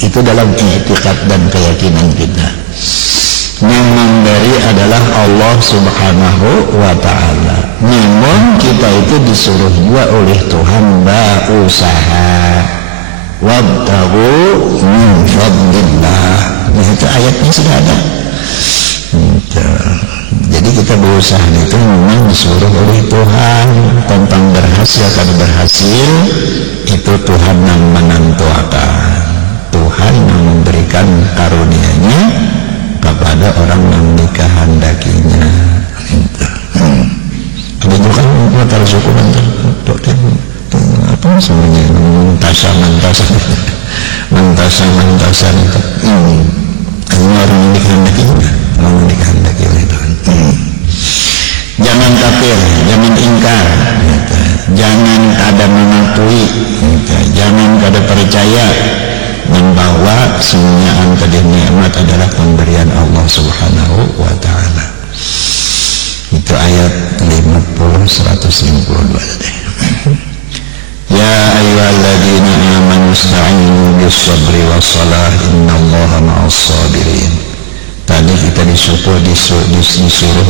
Itu dalam i'tiqad dan keyakinan kita. Yang memberi adalah Allah Subhanahu wa ta'ala. Namun kita itu disuruh juga oleh Tuhan berusaha. Wabtaghu min fadlillah. Nah, itu ayatnya sudah ada. Jadi kita berusaha itu memang disuruh oleh Tuhan. Tentang berhasil atau berhasil itu Tuhan yang menentukan. Tuhan yang memberikan karunia-Nya kepada orang yang dikehendakinya. Ada juga kan suku apa sebenarnya mentasan itu. Ini orang yang dikehendakinya, orang yang dikehendaki oleh Tuhan. Jangan kafir, jangan ingkar, jangan kada mematuhi, jangan kada percaya bahwa semuanya tadi nikmat adalah pemberian Allah Subhanahu wa ta'ala. Itu ayat 152 tadi. Ya ayyuhalladzina amanu ista'inu bis-sabri was-salah innallaha ma'as-sabirin. Tadi kita disuruh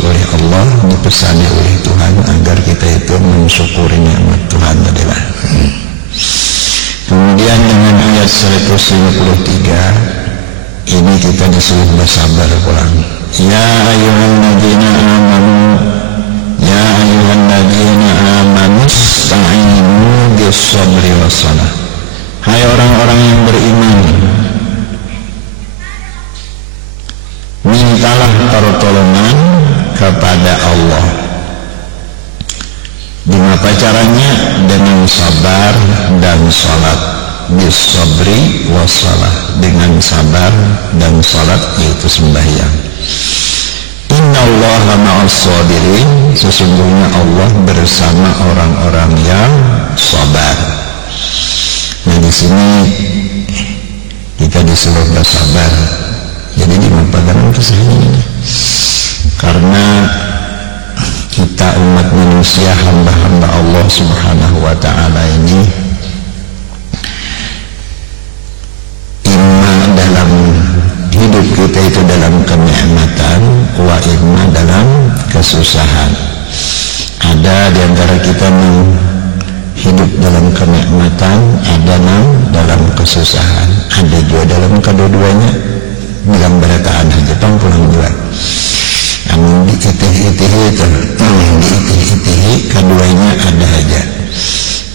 oleh Allah, dipesani oleh Tuhan agar kita itu mensyukuri nikmat Tuhan adalah. Kemudian dengan ayat 153 ini kita disuruh bersabar pulang. Ya ayyuhalladzina amanu, ya ayyuhalladzina amanu ista'inu bis-sabri was-salah. Hai orang-orang yang beriman, mintalah pertolongan kepada Allah. Gimana caranya? Dengan sabar dan salat. Bis-sabri was-salah, dengan sabar dan salat, yaitu sembahyang. Innallaha ma'as-sabirin, sesungguhnya Allah bersama orang-orang yang sabar. Nah, di sini kita disuruh bersabar. Jadi dimapakan itu sehingga karena kita umat manusia, hamba-hamba Allah Subhanahu wa ta'ala ini imma dalam hidup kita itu dalam kenikmatan, wa imma dalam kesusahan. Ada di antara kita yang hidup dalam kenikmatan, ada yang dalam kesusahan, ada juga dalam kedua-duanya. Bilang berataan Jepang pulang juga yang diitih-itihi keduanya ada aja,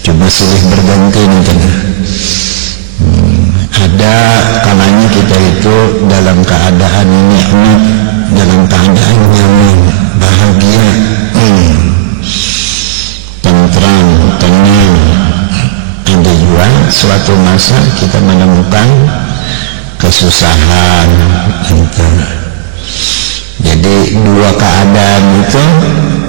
cuma silih berganti nih. Ada kalanya kita itu dalam keadaan nikmat, dalam keadaan nyaman, bahagia, tentram, tenang. Ada juga suatu masa kita menemukan kesusahan itu. Jadi dua keadaan itu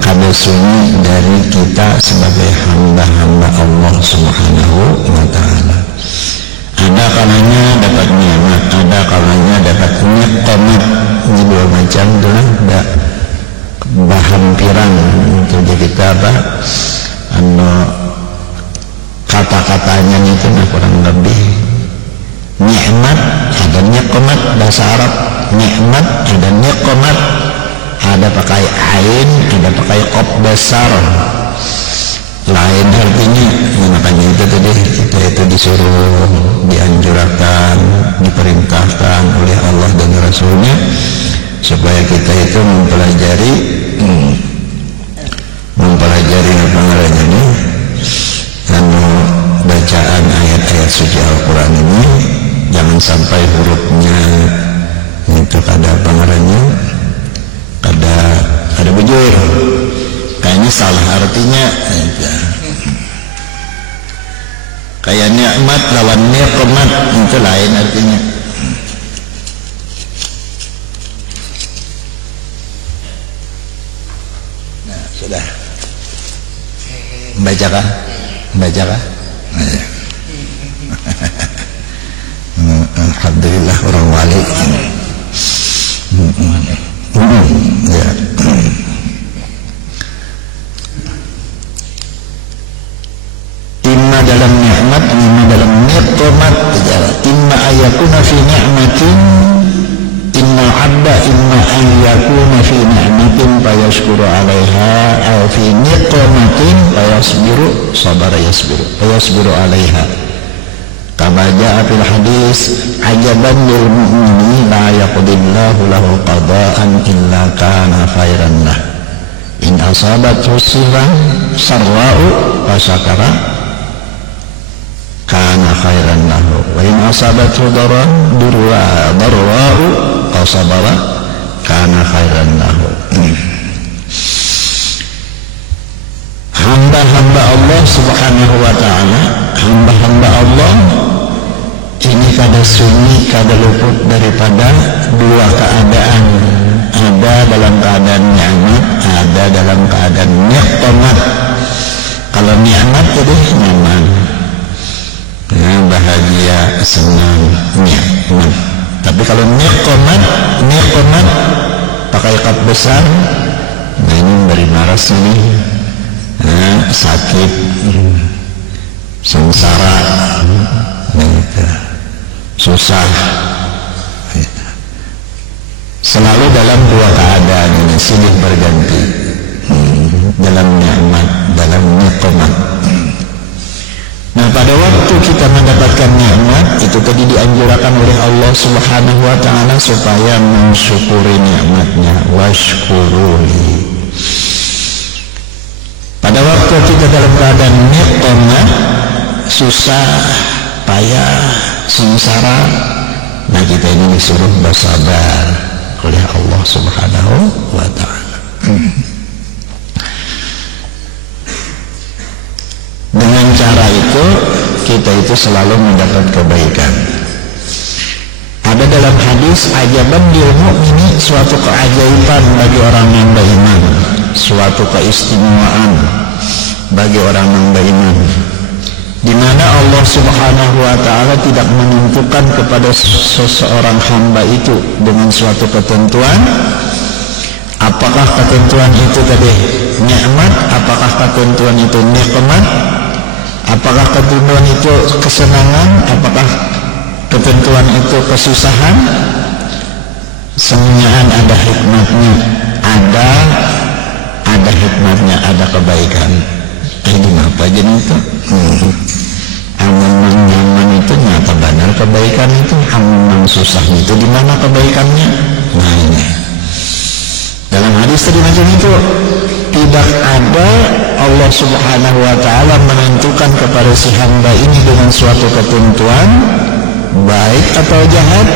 kada sunyi dari kita sebagai hamba-hamba Allah Subhanahu wa ta'ala. Ada kalanya dapat nikmat, ada kalanya dapat niqmat. Ini dua macam itulah bahampiran untuk jadi kita apa? Kata-katanya itu kurang lebih nikmat, ada niqmat, bahasa Arab nikmat, ada niqmat, ada pakai ain, ada pakai qaf besar, lain artinya. Makanya itu tadi kita itu disuruh, dianjurkan, diperintahkan oleh Allah dan Rasulnya supaya kita itu mempelajari apa namanya ini, bacaan ayat-ayat suci Al-Quran ini. Jangan sampai hurufnya itu kada pengarangnya, kada bujur, kayaknya salah artinya. Kayak nikmat lawan niqmat itu lain artinya. Nah, sudah. Bacakah? Alhamdulillah orang wali. Ya. Imma dalam nikmat, imma dalam niqmat imma ayakuna fi ni'matin innal 'abda imma ayakuna fi ni'matin fayashkuru 'alaiha aw fi niqmatin fayasbiru 'alaiha kama jaa fil hadis ajaban lil mu'mini la yaqdillahu lahu qada'an illa kana khairan lah in asabathu sarra'u fasakara kana khairan lahu wa in asabathu darra'u fasabara kana khairan lahu. Hamba-hamba Allah subhanahu wa ta'ala, hamba-hamba Allah ini kada sunyi, kada luput daripada dua keadaan, ada dalam keadaan nikmat, ada dalam keadaan nikmat. Kalau nikmat itu nyaman, bahagia, senang, nikmat. Tapi kalau nikmat pakai kap besar, nah ini dari maras ini, sakit, sengsara, susah, selalu dalam dua keadaan ini silih berganti, dalam nikmat, dalam nikmat. Nah, pada waktu kita mendapatkan nikmat itu tadi dianjurkan oleh Allah Subhanahu wa ta'ala supaya mensyukuri nikmatnya, washkuruli. Pada waktu kita dalam keadaan nikmat, susah, payah, sengsara, nah kita ini disuruh bersabar oleh Allah Subhanahu wa ta'ala. Dengan cara itu kita itu selalu mendapat kebaikan. Ada dalam hadis ajaban lil mu'mini, suatu keajaiban bagi orang yang beriman, suatu keistimewaan bagi orang yang beriman, di mana Allah Subhanahu wa ta'ala tidak menentukan kepada seseorang hamba itu dengan suatu ketentuan. Apakah ketentuan itu tadi nikmat, apakah ketentuan itu nikmat, apakah ketentuan itu kesenangan, apakah ketentuan itu kesusahan. Semuanya ada hikmatnya, ada hikmatnya, ada kebaikan. Ini apa jadi itu? Aman itu nyata benar kebaikan itu, aman susah itu di mana kebaikannya? Nah ini dalam hadis tadi macam itu, tidak ada Allah Subhanahu wa ta'ala menentukan kepada si hamba ini dengan suatu ketentuan baik atau jahat.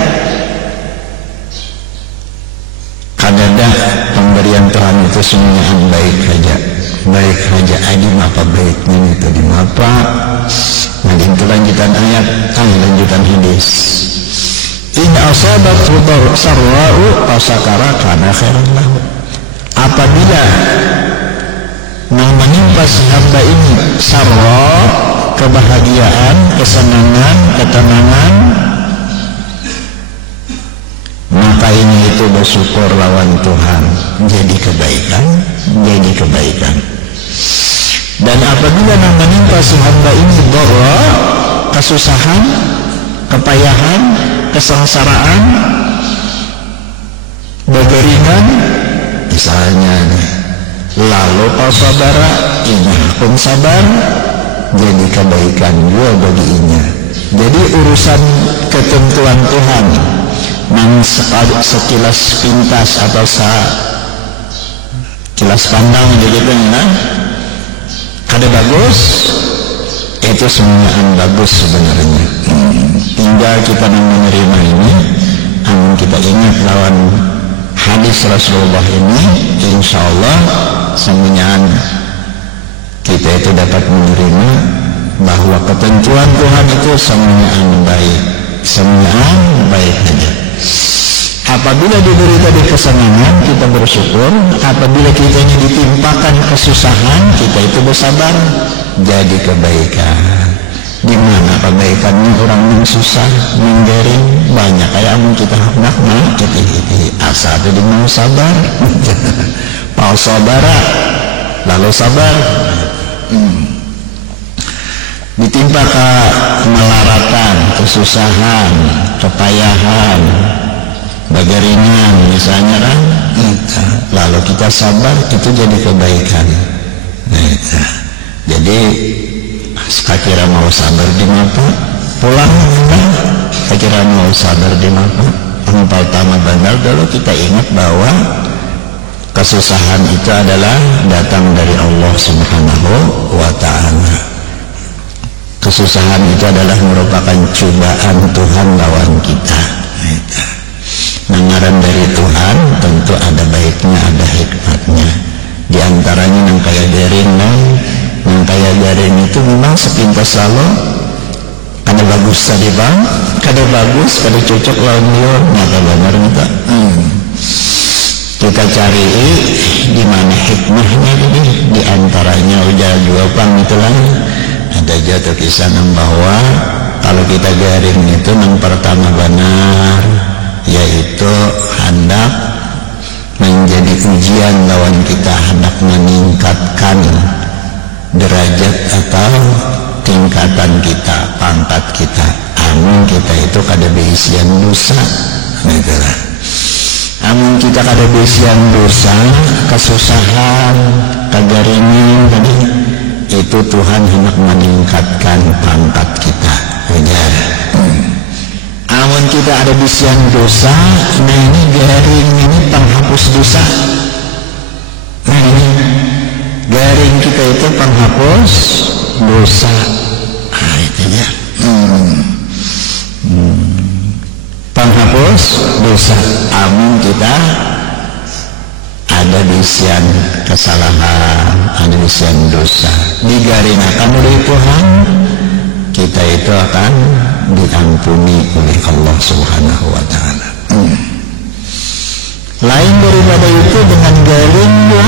Kadada pemberian Tuhan itu semuanya baik saja, baik saja. Adi apa baiknya itu di apa? Nah itu lanjutan ayat, lanjutan hadis. In asabathu sarra'u fasakara kana khairan lahu. Apabila menimpa si hamba ini sarra, kebahagiaan, kesenangan, ketenangan, maka ini itu bersyukur lawan Tuhan, jadi kebaikan, jadi kebaikan. Dan apabila menimpa si hamba ini darra, kesusahan, kepayahan, kesengsaraan, berkeringan, misalnya lalu pasabara, ini pun sabar, jadi kebaikan juga baginya. Jadi urusan ketentuan Tuhan yang sekilas pintas atau sekilas pandang begitu, nah kada bagus, itu semua bagus sebenarnya. Tinggal kita menerima ini, kita ingat lawan hadis Rasulullah ini, insya Allah semuanya kita itu dapat menerima bahwa ketentuan Tuhan itu semuanya baik, semuanya baik saja. Apabila diberi tadi kesenangan, kita bersyukur. Apabila kita ini ditimpakan kesusahan, kita itu bersabar, jadi kebaikan. Di mana kebaikannya orang yang susah, menggering banyak kayak kita hendak kita asal jadi mau sabar, mau sabar, lalu sabar. ditimpa kemelaratan, kesusahan, kepayahan, bageringan misalnya kan, lalu kita sabar, itu jadi kebaikan. Jadi sekira mau sabar di mata pulang, sekira mau sabar di mata pertama benar dulu kita ingat bahwa kesusahan itu adalah datang dari Allah Subhanahu wa ta'ala. Kesusahan itu adalah merupakan cobaan Tuhan lawan kita. Nangaran dari Tuhan tentu ada baiknya, ada hikmatnya. Di antaranya yang kaya garing, yang kaya garing itu memang sepintas lalu kada bagus tadi bang, kada bagus, kada cocok lawan dia, maka benar minta. Kita cari di mana hikmahnya ini. Di antaranya udah dua pang itulah. Ada jatuh kisah bahwa kalau kita garing itu yang pertama benar, yaitu hendak menjadi ujian lawan kita, hendak meningkatkan derajat atau tingkatan kita, pangkat kita. Amin kita itu kada beisian dosa, itulah. Amin kita kada beisian dosa, kesusahan, kagaringan tadi, itu Tuhan hendak meningkatkan pangkat kita. Benar. Amun kita ada bisian dosa, nah ini garing ini penghapus dosa. Nah ini garing kita itu penghapus dosa. Nah itu ya. Penghapus dosa. Amun kita ada bisian kesalahan, ada bisian dosa, digaringakan oleh Tuhan, kita itu akan diampuni oleh Allah Subhanahu wa ta'ala. Lain daripada itu, dengan garingnya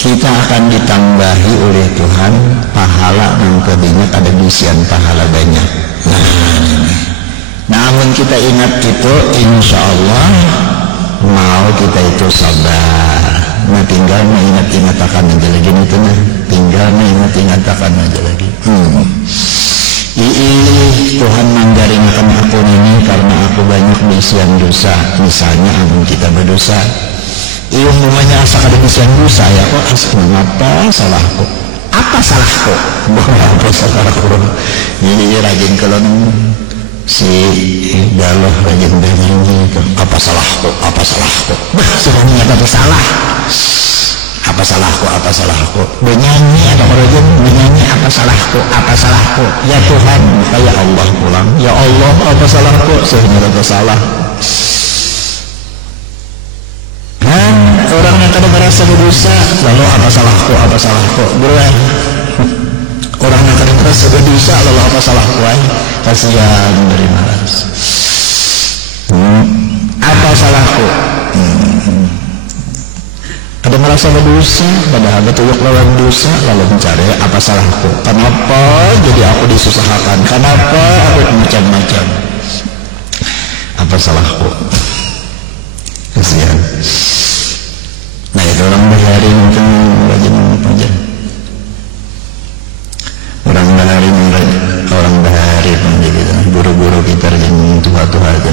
kita akan ditambahi oleh Tuhan pahala yang tadinya ada bisian pahala banyak. Namun kita ingat itu, insya Allah mau kita itu sabar. Nah tinggal mengingat-ingat akan aja lagi itu, nah tinggal mengingat-ingat akan aja lagi. Tuhan menggaringkan aku ini karena aku banyak bisian dosa. Misalnya amun kita berdosa, umumnya asal ada bisian dosa ya kok apa salahku? Apa salahku? Apa salahku? Ini rajin kalau si galuh rajin dengerin gitu. Apa salahku? Apa salahku? Sebenarnya apa salah? Apa salahku? Apa salahku? Bernyanyi atau rajin bernyanyi apa salahku? Apa salahku? Ya Tuhan, ya Allah pulang. Ya Allah, apa salahku? Sebenarnya apa salah? Dan orang yang kadang merasa berdosa, lalu apa salahku? Apa salahku? Berulang. Orang yang kadang merasa berdosa, lalu apa salahku? Kasihan dari malas. Apa salahku? Ada merasa berdosa, padahal betul lawan dosa, lalu mencari apa salahku? Kenapa jadi aku disusahkan? Kenapa aku macam-macam? Apa salahku? Kasihan. Nah itu orang bahari mungkin rajin aja. Orang bahari gitu. Buru-buru kita rajin tua-tua aja.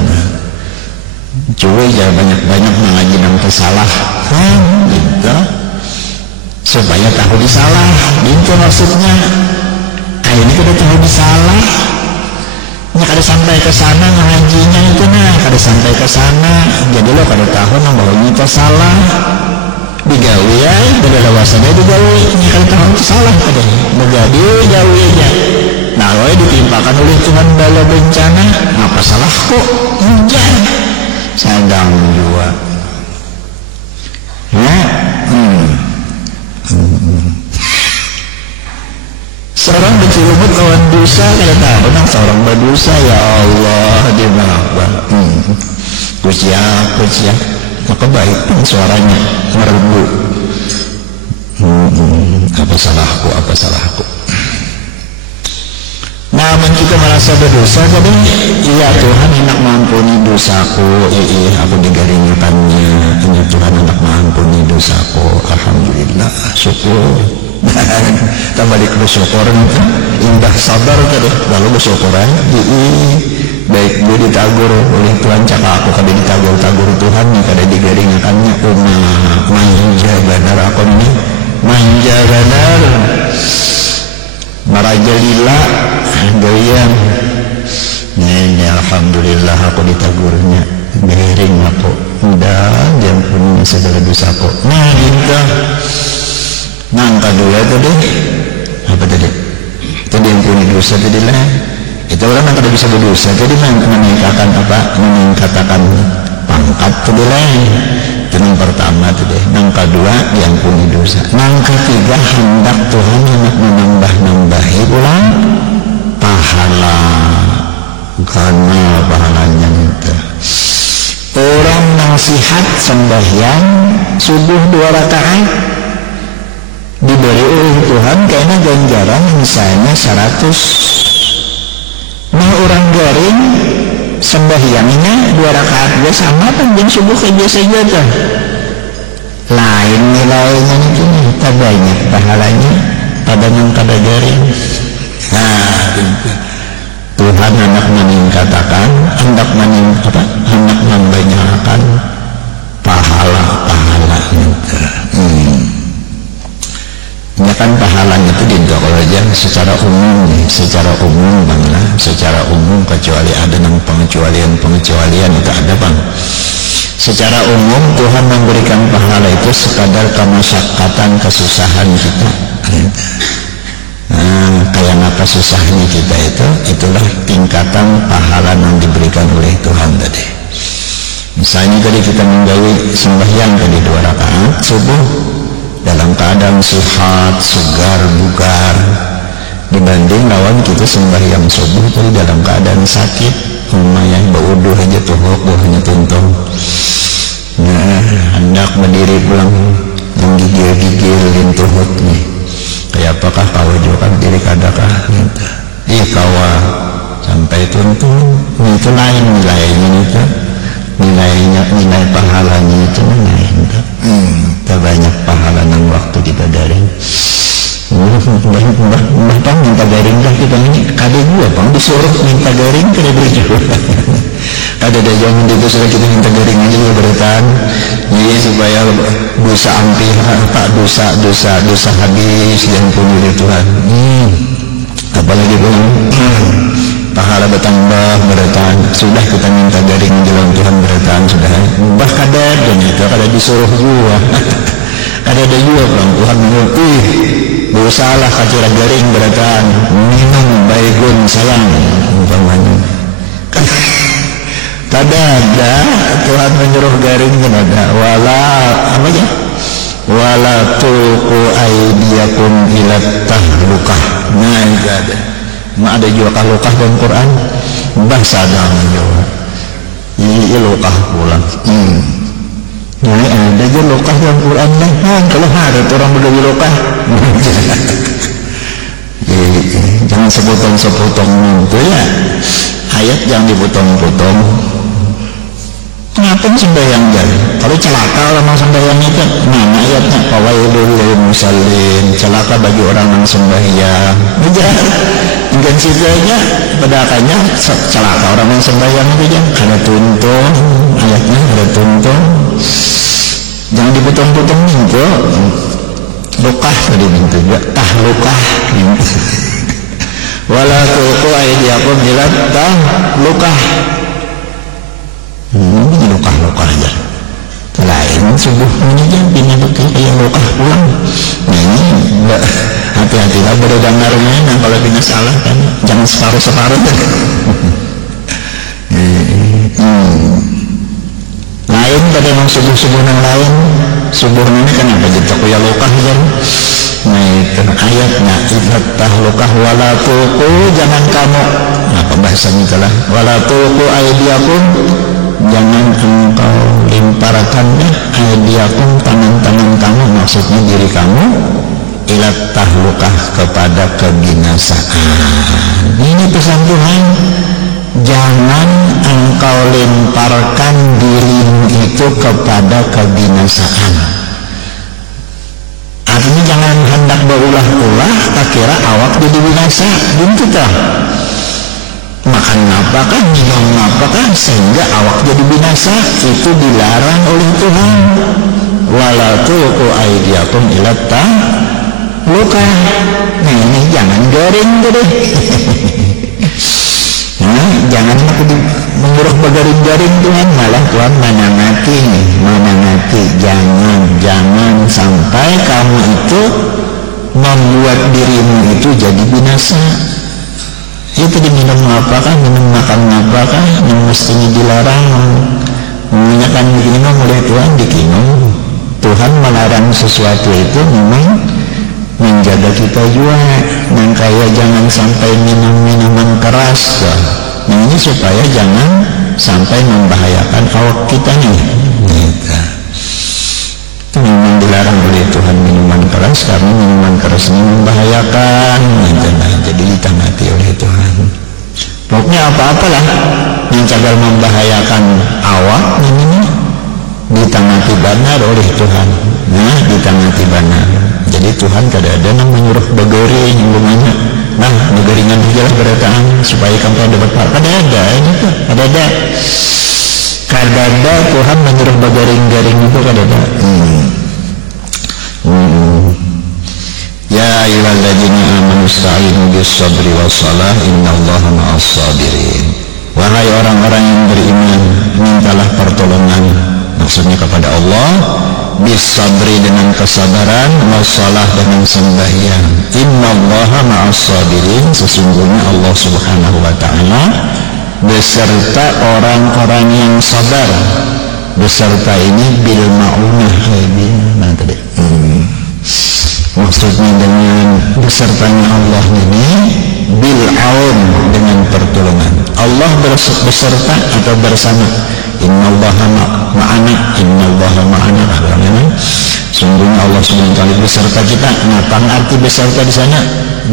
Cuy jangan banyak-banyak mengaji yang kesalahan gitu, supaya tahu disalah gitu maksudnya. Ini kita tahu disalah, ya kada sampai ke sana ngajinya itu nah, kada sampai ke sana. Jadi lo kada tahu bahwa kita salah digawe ya, berlewasannya digawe, ya kada tahu itu salah ada, menjadi gawe aja. Nah lo ditimpakan oleh Tuhan bala bencana, apa salahku? Hujan sadang juga ya. Seorang bercerumut lawan dosa, kada tahu nang seorang berdosa, ya Allah dimaafkan. Kusiap maka baik pun suaranya merebu. Apa salahku, apa salahku? Namun kita merasa berdosa, jadi iya Tuhan hendak mengampuni dosaku, aku digaringkannya, ini Tuhan hendak mengampuni dosaku, alhamdulillah, syukur. kita balik bersyukur indah sabar tadi lalu bersyukuran baik gue ditagur oleh Tuhan cak aku kada ditagur Tuhan nih kada digaringakannya manja benar aku ini manja benar marajalila gaya ini alhamdulillah aku ditagurnya garing aku udah jangan punya segala dosa kok nah gitu nangka dua tadi apa tadi tadi yang punya dosa tadi lah itu orang yang tidak bisa berdosa jadi meningkatkan apa meningkatkan pangkat tadi lah itu yang pertama tadi yang kedua yang punya dosa yang ketiga hendak Tuhan hendak menambah-nambahi ulang pahala karena pahalanya itu orang nasihat sembahyang subuh 2 rakaat diberi oleh Tuhan karena ganjaran misalnya 100 nah orang garing sembahyangnya 2 rakaat dia sama panjang subuh kayak saja tuh lain nilainya itu tak banyak pahalanya pada yang kada garing nah Tuhan hendak meningkatkan hendak membanyakkan pahala itu ya kan pahalanya itu didorong aja secara umum bang lah secara umum kecuali ada yang pengecualian itu ada bang secara umum Tuhan memberikan pahala itu sekadar kemasyakatan kesusahan kita kayak apa susahnya kita itulah tingkatan pahala yang diberikan oleh Tuhan tadi misalnya tadi kita menggawi sembahyang tadi 2 rakaat subuh dalam keadaan sehat, segar, bugar dibanding lawan kita sembahyang subuh tadi dalam keadaan sakit lumayan bauduh aja tuh hanya tuntung nah hendak berdiri pulang yang gigil-gigil lintuhut nih kayak apakah kau juga diri kadakah kawa sampai tuntung itu lain nilai pahalanya itu lain tak banyak pahala yang waktu kita daring bahkan minta garing dah kita ini kada juga bang disuruh minta garing kada berjual kada ada jangan disuruh kita minta garing aja juga bertahan jadi supaya dosa ampir pak dosa habis yang punya dari Tuhan apalagi bilang pahala bertambah bertahan sudah kita minta garing jalan Tuhan bertahan sudah bah kadar dan itu kada disuruh juga kada ada juga bang Tuhan mengerti dosalah kacira garing beratahan minum baikun sayang umpamanya kada ada Tuhan menyuruh garing kan ada wala tuqu aydiyakum ila tahlukah nah itu ada ada juga kalukah dalam Quran bahasa dalam juga ilukah pulang jadi ada aja lokah dalam Quran kalau ada orang berdua lokah jangan sepotong-sepotong itu ya ayat jangan dipotong-potong kenapa sembahyang jadi kalau celaka orang yang sembahyang itu mana ayatnya fawailul lil musallin celaka bagi orang yang sembahyang dengan situ aja pedakanya celaka orang yang sembahyang itu aja ada tuntung ayatnya ada tuntung jangan dipotong-potong juga lukah tadi itu juga tahlukah wala tuqu aydiyakum ila tahlukah lukah aja lain subuh ini jangan pindah betul kayak lukah pulang nah ini hati-hatilah berdengarnya nah kalau pindah salah kan jangan separuh-separuh lain pada yang subuh-subuh yang lain subuh ini kenapa gitu ya lukah kan nah itu ayatnya idhat tahlukah wala tuqu jangan kamu nah pembahasannya itulah wala tuqu aydiyakum jangan engkau lemparkan aydiyakum tangan-tangan kamu maksudnya diri kamu ila tahlukah kepada kebinasaan ini pesan Tuhan jangan engkau lemparkan dirimu itu kepada kebinasaan artinya jangan hendak berulah-ulah tak kira awak jadi binasa gitu tah. Makan apakah, minum apakah sehingga awak jadi binasa, itu dilarang oleh Tuhan. Wala tulqu aydiyakum ila luka. Nah ini jangan garing deh. Nah, jangan menyuruh bergaring-garing Tuhan, malah Tuhan manangati, jangan sampai kamu itu membuat dirimu itu jadi binasa. Itu diminum apakah, minum makan apakah yang mestinya dilarang, mengingatkan dikinum oleh Tuhan dikinum. Tuhan melarang sesuatu itu memang menjaga kita juga, dan kayak jangan sampai minum minuman keras ya. Nah ini supaya jangan sampai membahayakan awak kita nih gitu. Itu memang dilarang oleh Tuhan minuman keras, karena minuman keras ini membahayakan gitu. Nah, jadi ditangati oleh Tuhan. Pokoknya apa-apalah yang cagal membahayakan awak ini ditangati benar oleh Tuhan. Nah, ditangati benar. Jadi Tuhan kadang-kadang menyuruh begering gimana. Nah, begeringan sajalah berataan supaya kamu dapat pahala. Ada. Kadang-kadang Tuhan menyuruh begering-gering itu kadang-kadang. Ya ayyuhalladzina amanu ista'inu bis-sabri was-salah innallaha ma'as-sabirin. Wahai orang-orang yang beriman, mintalah pertolongan, maksudnya kepada Allah, bis-sabri dengan kesabaran, was-salah dengan sembahyang. Innallaha ma'as-sabirin, sesungguhnya Allah Subhanahu wa taala beserta orang-orang yang sabar. Beserta ini bil ma'unah, maksudnya dengan besertanya Allah ini bil aun, dengan pertolongan. Allah beserta atau bersama. Innallaha ma'ana. Sungguhnya Allah Subhanahu wa taala beserta kita. Apa arti beserta di sana?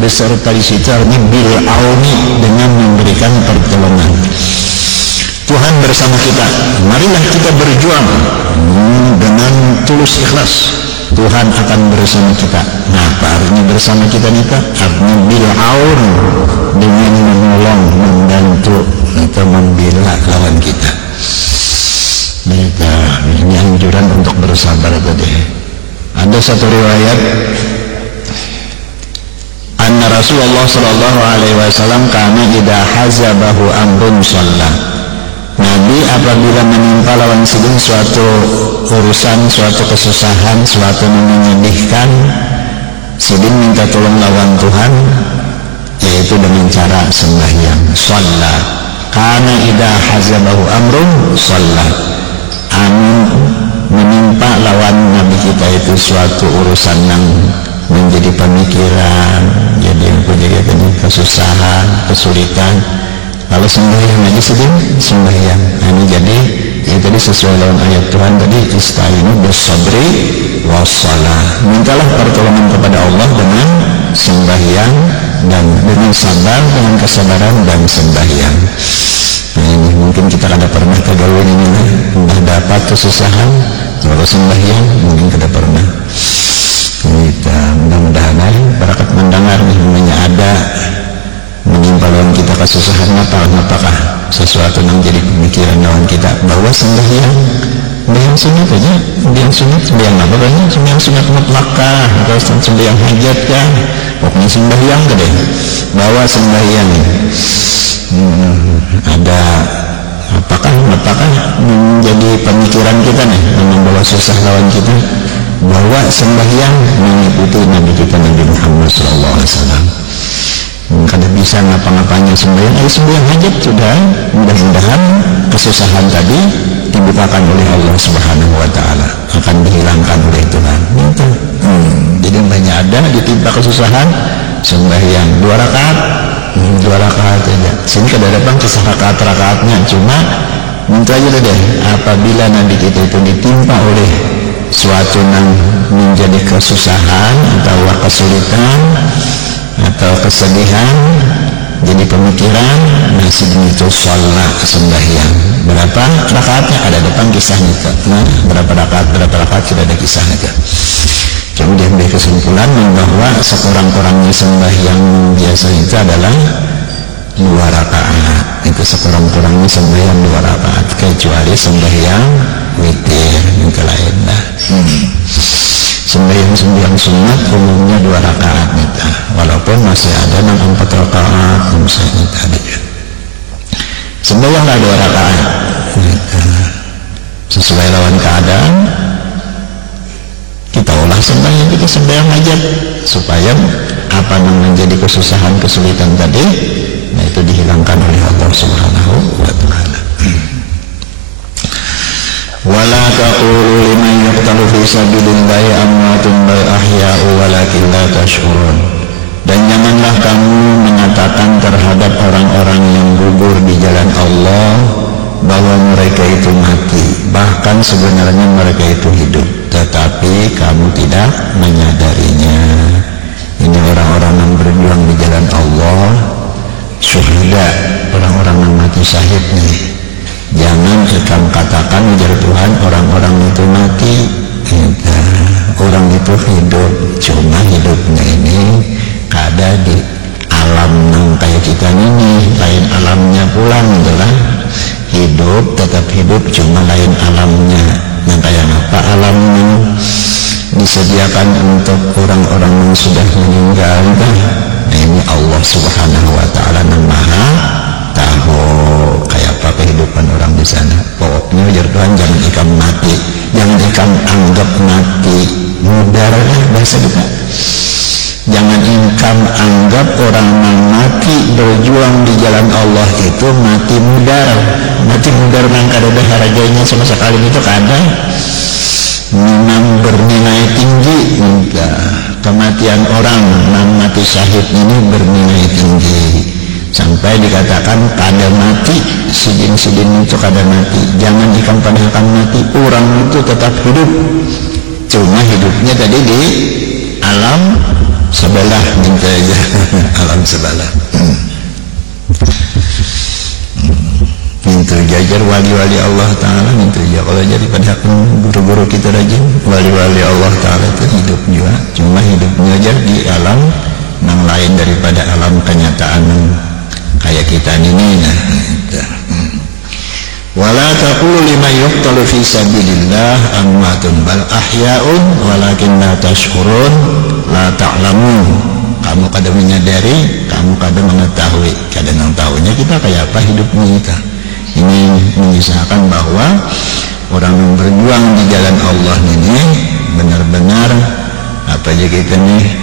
Beserta di situ artinya bil auni, dengan memberikan pertolongan. Tuhan bersama kita. Marilah kita berjuang dengan tulus ikhlas. Tuhan akan bersama kita. Nah, apa artinya bersama kita nih Pak? Artinya bil aun, dengan menolong, membantu atau membela lawan kita. Ini anjuran untuk bersabar tadi. Ada satu riwayat, anna Rasulullah sallallahu alaihi wasallam kana idza hazabahu amrun shalla. Nabi apabila menimpa lawan sidin suatu urusan, suatu kesusahan, suatu yang menyedihkan, sidin minta tolong lawan Tuhan, yaitu dengan cara sembahyang. Shalla. Kana idza hazabahu amrun shalla. Menimpa lawan Nabi kita itu suatu urusan yang menjadi pemikiran, jadi kesusahan, kesulitan, kalau sembahyang aja sedih sembahyang. Ini jadi ya tadi sesuai dengan ayat Tuhan tadi, istainu bis-sabri was-salah. Mintalah pertolongan kepada Allah dengan sembahyang dan dengan sabar, dengan kesabaran dan sembahyang. Nah, ini mungkin kita kada pernah kegawin ini lah, dapat kesusahan kalau sembahyang mungkin kada pernah. Kita mudah-mudahan barakat mendengar nih, namanya ada menimpa lawan kita kesusahan apakah sesuatu yang jadi pemikiran lawan kita, bahwa sembahyang sunat aja, sembahyang apa banyak, sembahyang sunat mutlakah atau sembahyang hajat kah, pokoknya sembahyang ke deh, bahwa sembahyang ada apakah menjadi pemikiran kita nih yang membawa susah lawan kita, bahwa sembahyang mengikuti Nabi kita Nabi Muhammad SAW. Kada bisa ngapa-ngapanya sembahyang, sembahyang hajat sudah, mudah-mudahan kesusahan tadi dibukakan oleh Allah Subhanahu wa taala, akan dihilangkan oleh Tuhan. Jadi banyak ada ditimpa kesusahan, sembahyang 2 rakaat aja. Sini kada datang kisah rakaat-rakaatnya, cuma minta aja deh, apabila Nabi kita itu ditimpa oleh suatu yang menjadi kesusahan atau kesulitan atau kesedihan, jadi pemikiran, masih itu sholat sembahyang. Berapa rakaatnya ada depan kisahnya. Nah, berapa rakaat sudah ada kisahnya. Kemudian berkesimpulan bahwa sekurang-kurangnya sembahyang biasa itu adalah 2 rakaat. Itu sekurang-kurangnya sembahyang 2 rakaat, kecuali sembahyang witir yang lain lah. Sembahyang sunat umumnya 2 rakaat nita, walaupun masih ada yang 4 rakaat misalnya tadi. Sembahyanglah 2 rakaat nita. Sesuai lawan keadaan kita olah sembahyang, kita sembahyang aja supaya apa yang menjadi kesusahan kesulitan tadi, nah itu dihilangkan oleh Allah Subhanahu wa taala. Wala taqulu liman yuqtalu fi sabilillahi amwatun bal ahya'u walakin la tash'urun. Dan janganlah kamu mengatakan terhadap orang-orang yang gugur di jalan Allah bahwa mereka itu mati, bahkan sebenarnya mereka itu hidup, tetapi kamu tidak menyadarinya. Ini orang-orang yang berjuang di jalan Allah, syuhada, orang-orang yang mati syahid nih. Jangan kamu katakan ujar Tuhan orang-orang itu mati, orang itu hidup, cuma hidupnya ini ada di alam yang kayak kita ini, lain alamnya pulang itulah. Hidup tetap hidup, cuma lain alamnya. Yang kayak apa alamnya disediakan untuk orang-orang yang sudah meninggal. Nah ini Allah Subhanahu wa taala yang Maha tahu kayak apa kehidupan orang di sana. Pokoknya ujar Tuhan jangan ikam mati, jangan ikam anggap mati mudar bahasa kita. Jangan ikam anggap orang yang mati berjuang di jalan Allah itu mati mudar. Mati mudar yang kada ada harganya sama sekali itu kada. Memang bernilai tinggi. Kematian orang yang mati syahid ini bernilai tinggi. Sampai dikatakan kada mati, sidin-sidin itu kada mati. Jangan ikam pada akan mati, orang itu tetap hidup. Cuma hidupnya tadi di alam sebelah minta aja alam sebelah. Minta jajar wali-wali Allah Ta'ala, minta aja kalau jadi pada guru-guru kita rajin wali-wali Allah Ta'ala itu hidup juga, cuma hidupnya aja di alam yang lain daripada alam kenyataan kayak kita ini. Nah wala taqulu liman yuqtalu fi sabilillah amwatun bal ahya'un walakin la tashkurun la ta'lamun. Kamu kada menyadari, kamu kada mengetahui. Kada nang tahunya kita kayak apa hidupnya kita. Ini mengisahkan bahwa orang yang berjuang di jalan Allah ini benar-benar apa aja kita nih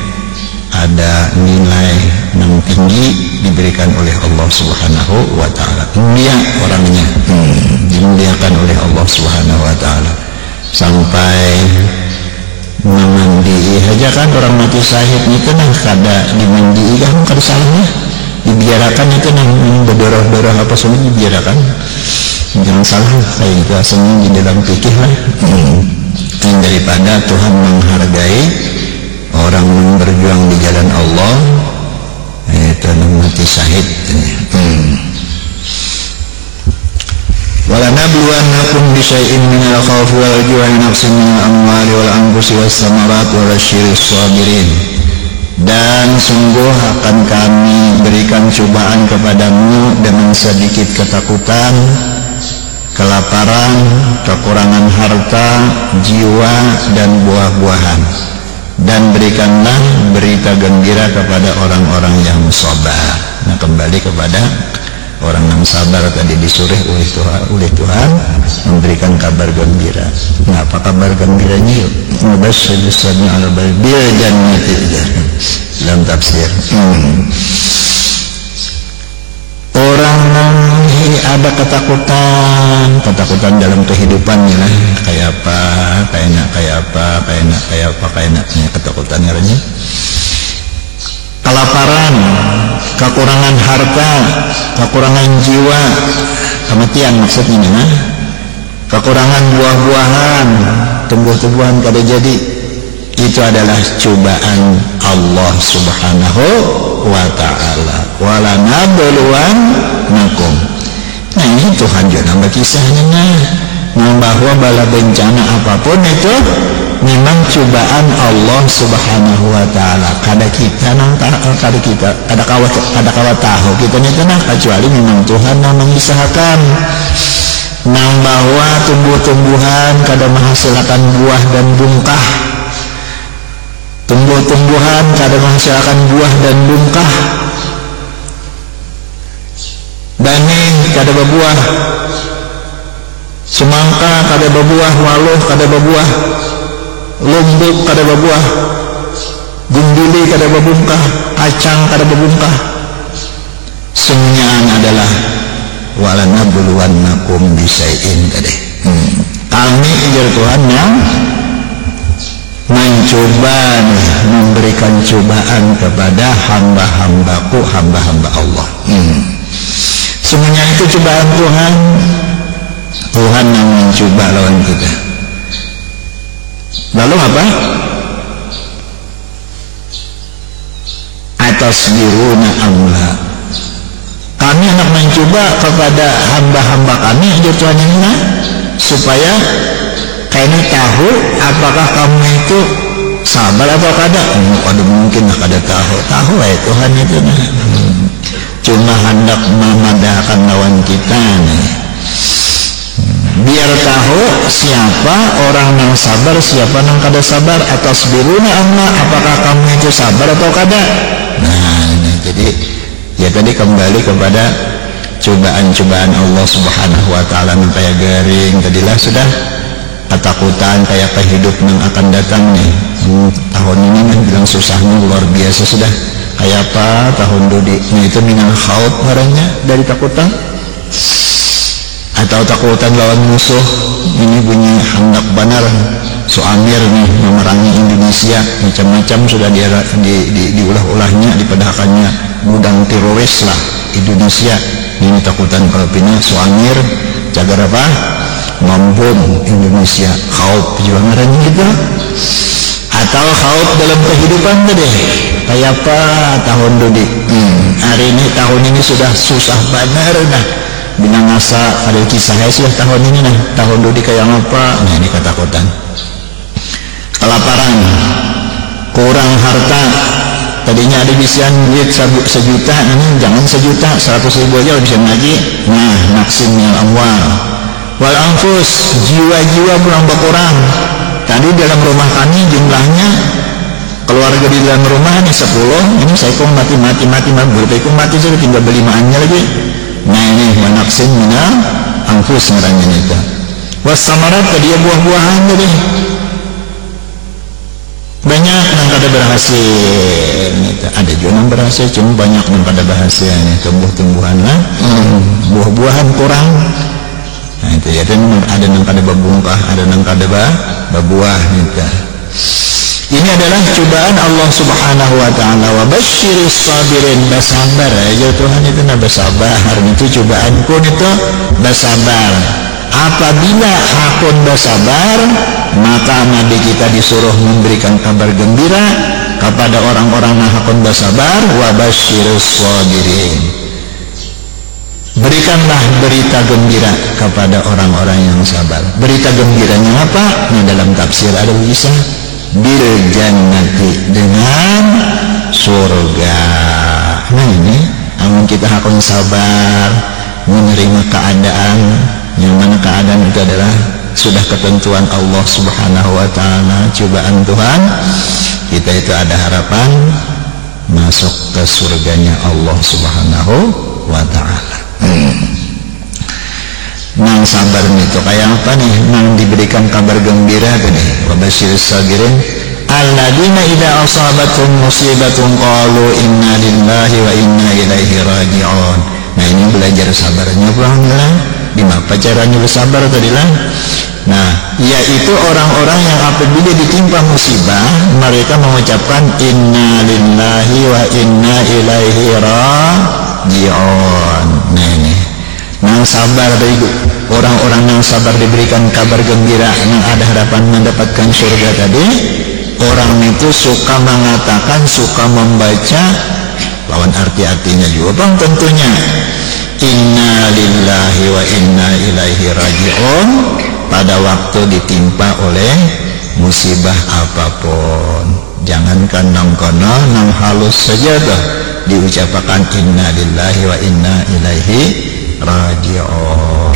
ada nilai yang tinggi diberikan oleh Allah Subhanahu wa taala. Mulia orangnya, dimuliakan oleh Allah Subhanahu wa taala. Sampai memandi aja kan orang mati syahid itu nang kada dimandi kan kada salahnya. Dibiarkan itu nang berdorah-dorah apa semua dibiarkan. Jangan salah kayak itu asalnya di dalam fikih lah. Daripada Tuhan menghargai orang yang berjuang di jalan Allah itu mati syahid. Wala nabluwannakum bi syai'in minal khawfi wal ju'i naqsin minal amwali wal anfusi was samarat wa basyiris sabirin. Dan sungguh akan kami berikan cobaan kepadamu dengan sedikit ketakutan, kelaparan, kekurangan harta, jiwa dan buah-buahan. Dan berikanlah berita gembira kepada orang-orang yang sabar. Nah kembali kepada orang yang sabar tadi disuruh oleh Tuhan memberikan kabar gembira. Nah apa kabar gembiranya? Mubasysyirus sabirin ala bil jannati dalam tafsir. Orang yang ada ketakutan dalam kehidupannya lah, kayak apa, kayak enaknya ketakutan caranya. Kelaparan, kekurangan harta, kekurangan jiwa, kematian maksudnya, nah? Kekurangan buah-buahan, tumbuh-tumbuhan kada jadi, itu adalah cobaan Allah Subhanahu wa ta'ala. Wala nabluwannakum. Nah ini Tuhan juga nambah kisahnya, nah bahwa bala bencana apapun itu memang cobaan Allah Subhanahu wa taala kada kita kada tahu kita nya tenang kecuali memang Tuhan yang mengisahkan nang bahwa tumbuh-tumbuhan kada menghasilkan buah dan bungkah, tumbuh-tumbuhan kada menghasilkan buah dan bungkah, bening kada berbuah, semangka kada berbuah, waluh kada berbuah, lombok kada berbuah, gumbili kada berbungkah, kacang kada berbungkah. Semuanya adalah walanabluwannakum bisyai'in tadi. Kami jar Tuhan yang mencoba, memberikan cobaan kepada hamba-hambaku, hamba-hamba Allah. Semuanya itu cobaan Tuhan. Tuhan yang mencoba lawan kita. Lalu apa? Atasbiruna amla. Kami hendak mencoba kepada hamba-hamba kami di Tuhan ini supaya kami tahu apakah kamu itu sabar atau kada. Kada mungkin kada tahu ya Tuhan itu cuma hendak memadahkan lawan kita nih. Biar tahu siapa orang yang sabar, siapa yang kada sabar. Atasbiruna amla, apakah kamu itu sabar atau kada. Nah ini jadi ya tadi kembali kepada cobaan-cobaan Allah Subhanahu wa taala yang kayak garing tadilah sudah ketakutan kayak hidup yang akan datang nih. Tahun ini kan bilang susahnya luar biasa sudah kayak apa tahun dudi. Nah itu minal khaut orangnya dari takutan atau takutan lawan musuh. Ini bunyi hendak benar Suamir nih memerangi Indonesia, macam-macam sudah diulah-ulahnya, dipedahkannya gudang teroris lah Indonesia. Ini takutan kalau pina Suamir cagar apa membom Indonesia. Khauf juga ngarannya gitu. Atau khauf dalam kehidupan tadi kayak apa tahun dudi. Hari ini tahun ini sudah susah benar dah. Bina ngasa ada kisah sudah tahun ini nah tahun dudi kayak apa. Nah ini ketakutan. Kelaparan, kurang harta. Tadinya ada bisian duit sejuta, ini jangan sejuta, 100.000 aja bisa ngaji. Nah, maksimil amwal. Wal anfus, jiwa-jiwa pulang berkurang. Tadi dalam rumah kami jumlahnya keluarga di dalam rumah ini 10, ini saya kong mati berarti mati sudah tinggal belimaannya lagi. Nah ini maksimil anfus ngaranya itu. Wasamarat tadi buah-buahan tadi. Banyak yang kada berhasil. Ada juga yang berhasil, cuma banyak yang kada berhasil. Tumbuh-tumbuhan lah, buah-buahan kurang. Nah itu ya, ada yang kada berbungkah, ada yang kada berbuah. Ini adalah cobaan Allah Subhanahu wa taala. Wa basyiris sabirin, bersabar aja Tuhan itu bersabar. Itu cobaanku itu bersabar. Apabila hakun bersabar, maka Nabi kita disuruh memberikan kabar gembira kepada orang-orang yang hakun bersabar. Wa basyirus sabirin, berikanlah berita gembira kepada orang-orang yang sabar. Berita gembiranya apa? Ini dalam tafsir ada bisa bil jannati, dengan surga. Nah ini namun kita hakun sabar menerima keadaan yang mana keadaan itu adalah sudah ketentuan Allah Subhanahu wa taala, cobaan Tuhan. Kita itu ada harapan masuk ke surganya Allah Subhanahu wa taala. Nang sabar itu kayak apa nih? Nang diberikan kabar gembira gini. Wa basyiris sabirin alladzina idza asabatuhum musibatun qalu inna lillahi wa inna ilaihi raji'un. Nah ini belajar sabarnya pulang-pulang. Gimana caranya bersabar tadilah? Nah, yaitu orang-orang yang apabila ditimpa musibah mereka mengucapkan inna lillahi wa inna ilaihi raji'un. Nah ini, yang sabar dari orang-orang yang sabar diberikan kabar gembira yang ada harapan mendapatkan surga tadi. Orang itu suka mengatakan, suka membaca lawan arti-artinya juga bang tentunya. Inna lillahi wa inna ilaihi raji'un pada waktu ditimpa oleh musibah apapun, jangankan nang kono nang halus saja dah diucapkan inna lillahi wa inna ilaihi raji'un.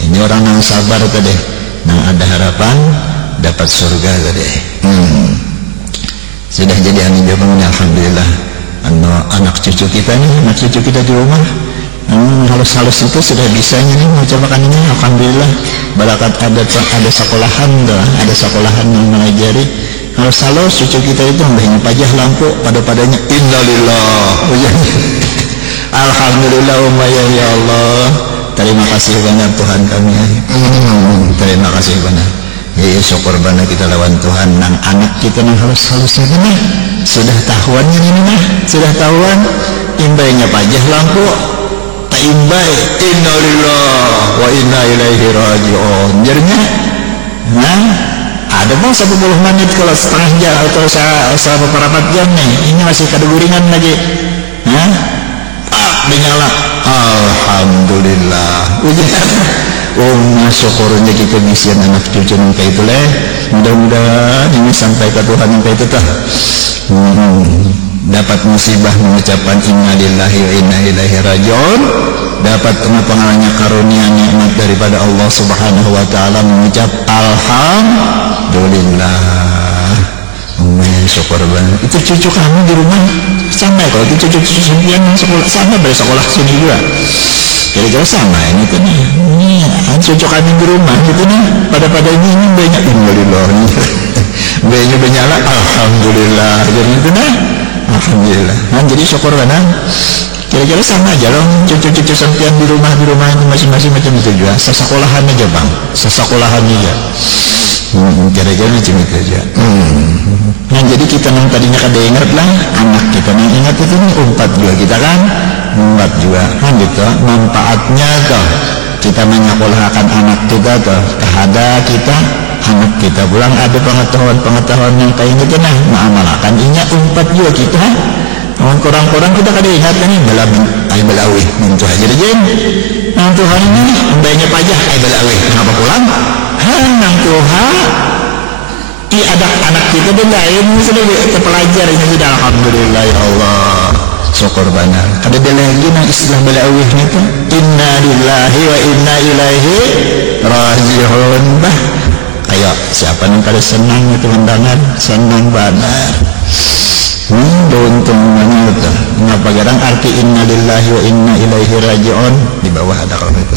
Ini orang yang sabar tadi, yang ada harapan dapat surga tadi. Sudah jadi angin jabang, alhamdulillah. Anak cucu kita nih, anak cucu kita di rumah halus-halus itu sudah bisa nih mengucapkan ini, alhamdulillah. Barakat ada sekolahan dah, ada sekolahan yang mengajari halus-halus cucu kita itu mbahnya pajah lampu pada-padanya innalillah. Alhamdulillah ya Allah. Terima kasih banyak Tuhan kami. Terima kasih banyak. Ya syukur banyak kita lawan Tuhan. Nang anak kita nang halus-halusnya ini sudah tahuannya ini nah, sudah tahuan imbainya pajah lampu tak imbai innalillah wa inna ilaihi raji'un. Jadinya nah ada bang 10 menit kalau setengah jam atau beberapa jam nih, ini masih keduguringan lagi. Menyala, alhamdulillah. Syukurnya kita bisa anak cucu nangka itu leh. Mudah-mudahan ini sampai ke Tuhan nangka itu tah. Dapat musibah mengucapkan inna lillahi wa inna ilaihi raji'un. Dapat pengalamannya karunia nikmat daripada Allah Subhanahu wa taala mengucap alhamdulillah. Syukur banget. Itu cucu kamu di rumah sama kalau itu cucu yang sekolah sama dari sekolah sini juga. Kira-kira sama ini tuh nih. Ini cucu kami di rumah gitu nih. Pada ini banyak alhamdulillah. Banyak lah alhamdulillah. Jadi itu nah. Alhamdulillah. Nah, jadi syukur kan. Kira-kira sama aja loh cucu-cucu sampean di rumah ini masing-masing macam itu juga. Sesekolahan aja bang. Sesekolahan aja. Kira-kira macam itu aja. Nah jadi kita yang tadinya kada ingat lah, anak kita yang ingat itu nih umpat juga kita kan, umpat juga kan gitu. Manfaatnya tuh kita menyekolahkan anak kita tuh, kehada kita anak kita pulang ada pengetahuan yang kayak gitu nah, mengamalkan ingat umpat juga kita. Kurang-kurang kita kada ingat kan nih belawi minta jadi jen. Nang Tuhan ini mbaknya pajah belawi kenapa pulang? Nang Tuhan ada anak kita dan lain sudah terpelajar ini sudah alhamdulillah ya Allah. Syukur banyak. Ada lagi nang istilah belawihnya itu inna lillahi wa inna ilaihi raji'un. Bah kayak siapa yang kada senang itu undangan senang banget. Beruntung banget dah. Ngapa garang arti inna lillahi wa inna ilaihi raji'un di bawah ada kalau itu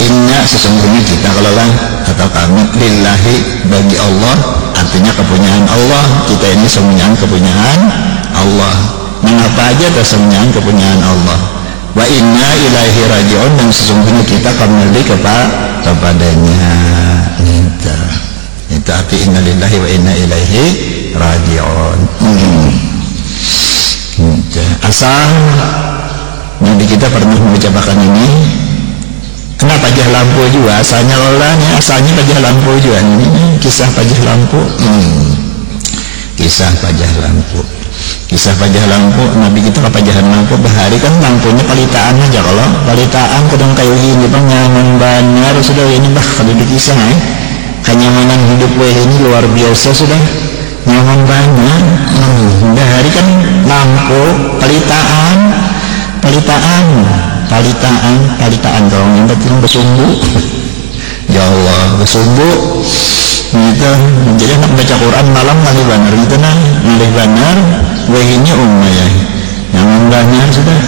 inna sesungguhnya kita kalau lah atau kami lillahi bagi Allah artinya kepunyaan Allah. Kita ini semuanya kepunyaan Allah. Mengapa aja kesemuanya kepunyaan Allah. Wa inna ilaihi raji'un dan sesungguhnya kita kembali kepadanya. Itu arti inna lillahi wa inna ilaihi raji'un. Asal Nabi kita pernah mengucapkan ini. Kenapa pajah lampu juga asalnya olahnya, asalnya pajah lampu juga ini kisah pajah lampu. Kisah pajah lampu. Kisah pajah lampu Nabi kita ke pajahan lampu bahari kan lampunya palitaan aja kalau palitaan kadang kayu ini bang nyaman banyak sudah ini bah kalau dikisah kenyamanan hidup ini luar biasa sudah nyaman banyak. Bahari kan lampu palitaan dong yang penting bersumbu ya Allah bersumbu gitu. Jadi anak baca Quran malam ngalih banar gitu nah ngalih banar wahinya ya nyaman banar sudah